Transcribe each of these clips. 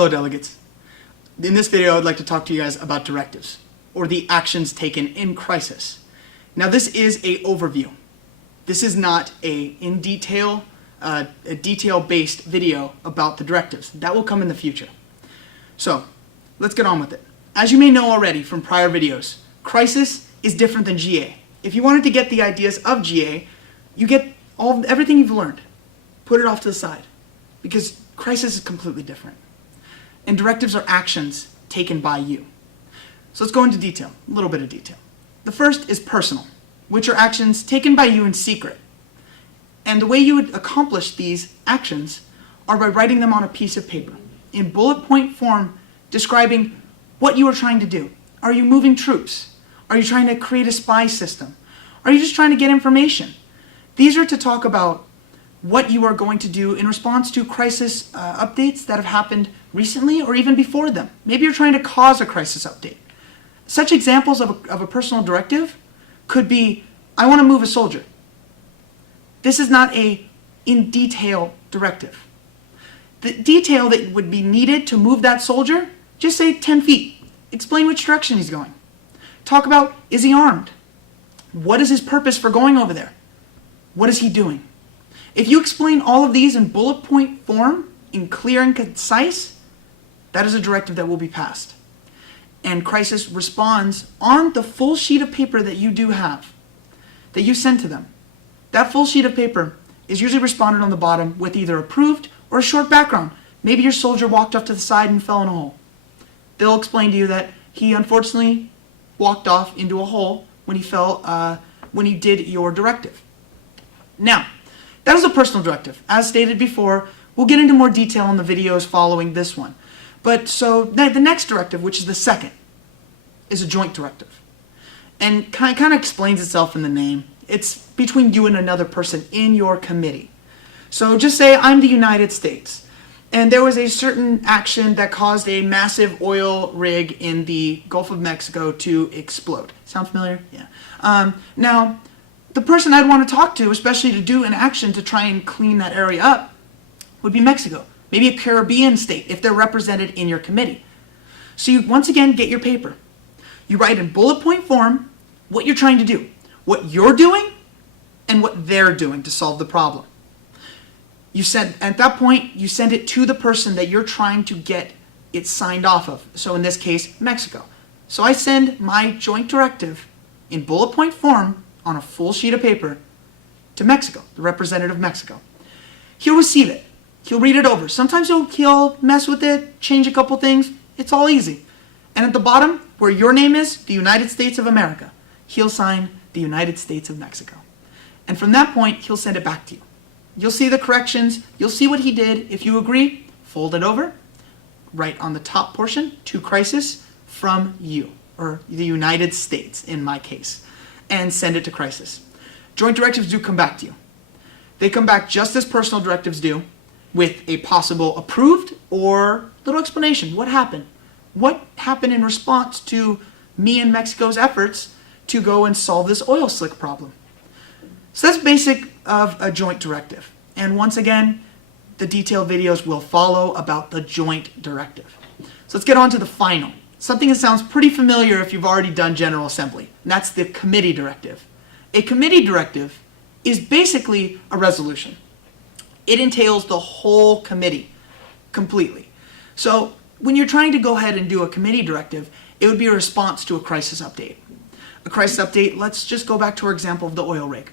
Hello delegates. In this video I'd like to talk to you guys about directives, or the actions taken in crisis. Now this is a overview. This is not a detail-based video about the directives. That will come in the future. So let's get on with it. As you may know already from prior videos, crisis is different than GA. If you wanted to get the ideas of GA, you get everything you've learned. Put it off to the side, because crisis is completely different. And directives are actions taken by you. So let's go into detail, a little bit of detail. The first is personal, which are actions taken by you in secret. And the way you would accomplish these actions are by writing them on a piece of paper in bullet point form, describing what you are trying to do. Are you moving troops? Are you trying to create a spy system? Are you just trying to get information? These are to talk about what you are going to do in response to crisis updates that have happened recently or even before them. Maybe you're trying to cause a crisis update. Such examples of a personal directive could be, I want to move a soldier. This is not a in detail directive. The detail that would be needed to move that soldier, just say 10 feet. Explain which direction he's going. Talk about, is he armed? What is his purpose for going over there? What is he doing? If you explain all of these in bullet point form, in clear and concise, that is a directive that will be passed. And crisis responds on the full sheet of paper that you do have, that you send to them. That full sheet of paper is usually responded on the bottom with either approved or a short background. Maybe your soldier walked off to the side and fell in a hole. They'll explain to you that he unfortunately walked off into a hole when he fell, when he did your directive. Now, that is a personal directive. As stated before, we'll get into more detail in the videos following this one. But so the next directive, which is the second, is a joint directive. And kind of explains itself in the name. It's between you and another person in your committee. So just say I'm the United States, and there was a certain action that caused a massive oil rig in the Gulf of Mexico to explode. Sound familiar? Yeah. Now, the person I'd want to talk to, especially to do an action to try and clean that area up, would be Mexico. Maybe a Caribbean state, if they're represented in your committee. So you, once again, get your paper. You write in bullet point form what you're trying to do, what you're doing, and what they're doing to solve the problem. You send, at that point, you send it to the person that you're trying to get it signed off of. So in this case, Mexico. So I send my joint directive in bullet point form on a full sheet of paper to Mexico, the representative of Mexico. He'll receive it. He'll read it over. Sometimes he'll mess with it, change a couple things. It's all easy. And at the bottom, where your name is, the United States of America, he'll sign the United States of Mexico. And from that point, he'll send it back to you. You'll see the corrections. You'll see what he did. If you agree, fold it over. Write on the top portion, to crisis, from you, or the United States in my case, and send it to crisis. Joint directives do come back to you. They come back just as personal directives do, with a possible approved or little explanation. What happened? What happened in response to me and Mexico's efforts to go and solve this oil slick problem? So that's basic of a joint directive. And once again, the detailed videos will follow about the joint directive. So let's get on to the final. Something that sounds pretty familiar if you've already done General Assembly, and that's the committee directive. A committee directive is basically a resolution. It entails the whole committee completely. So when you're trying to go ahead and do a committee directive, it would be a response to a crisis update. A crisis update, let's just go back to our example of the oil rig.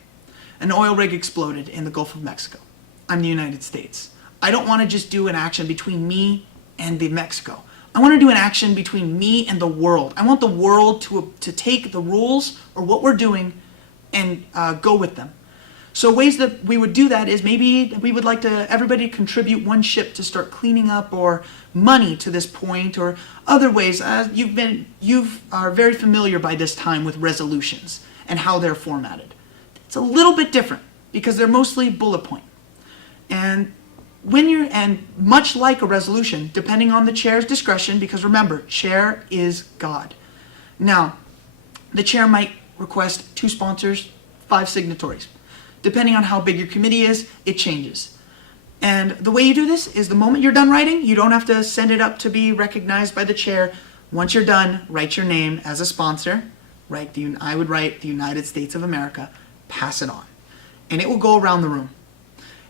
An oil rig exploded in the Gulf of Mexico. I'm the United States. I don't want to just do an action between me and the Mexico. I want to do an action between me and the world. I want the world to take the rules or what we're doing and go with them. So ways that we would do that is maybe we would like to everybody contribute one ship to start cleaning up, or money to this point, or other ways. You are very familiar by this time with resolutions and how they're formatted. It's a little bit different because they're mostly bullet point. And much like a resolution, depending on the chair's discretion, because remember, chair is God. Now, the chair might request 2 sponsors, 5 signatories. Depending on how big your committee is, it changes. And the way you do this is the moment you're done writing, you don't have to send it up to be recognized by the chair. Once you're done, write your name as a sponsor. I would write the United States of America, pass it on. And it will go around the room.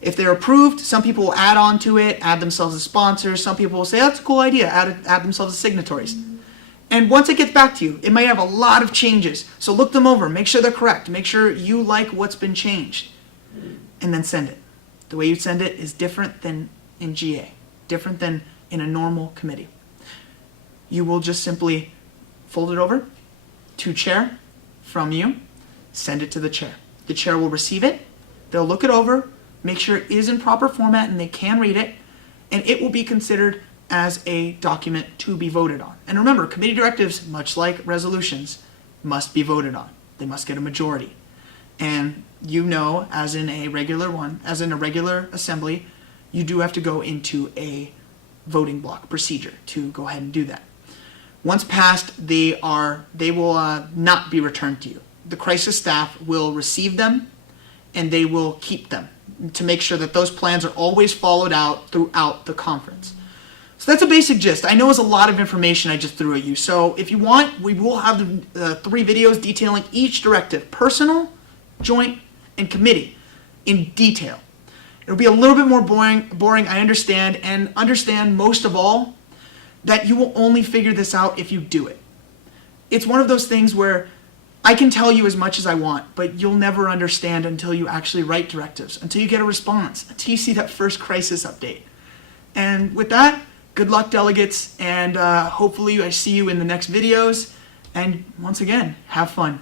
If they're approved, some people will add on to it, add themselves as sponsors. Some people will say, that's a cool idea, add themselves as signatories. And once it gets back to you, it might have a lot of changes. So look them over, make sure they're correct, make sure you like what's been changed, and then send it. The way you send it is different than in GA, different than in a normal committee. You will just simply fold it over to chair from you, send it to the chair. The chair will receive it, they'll look it over, make sure it is in proper format and they can read it, and it will be considered as a document to be voted on. And remember, committee directives, much like resolutions, must be voted on. They must get a majority. And you know, as in a regular assembly, you do have to go into a voting block procedure to go ahead and do that. Once passed, they will not be returned to you. The crisis staff will receive them and they will keep them to make sure that those plans are always followed out throughout the conference. So that's a basic gist. I know it's a lot of information I just threw at you. So if you want, we will have the 3 videos detailing each directive, personal, joint, and committee, in detail. It'll be a little bit more boring, I understand, and understand most of all that you will only figure this out if you do it. It's one of those things where I can tell you as much as I want, but you'll never understand until you actually write directives, until you get a response, until you see that first crisis update. And with that, good luck, delegates, and hopefully I see you in the next videos. And once again, have fun.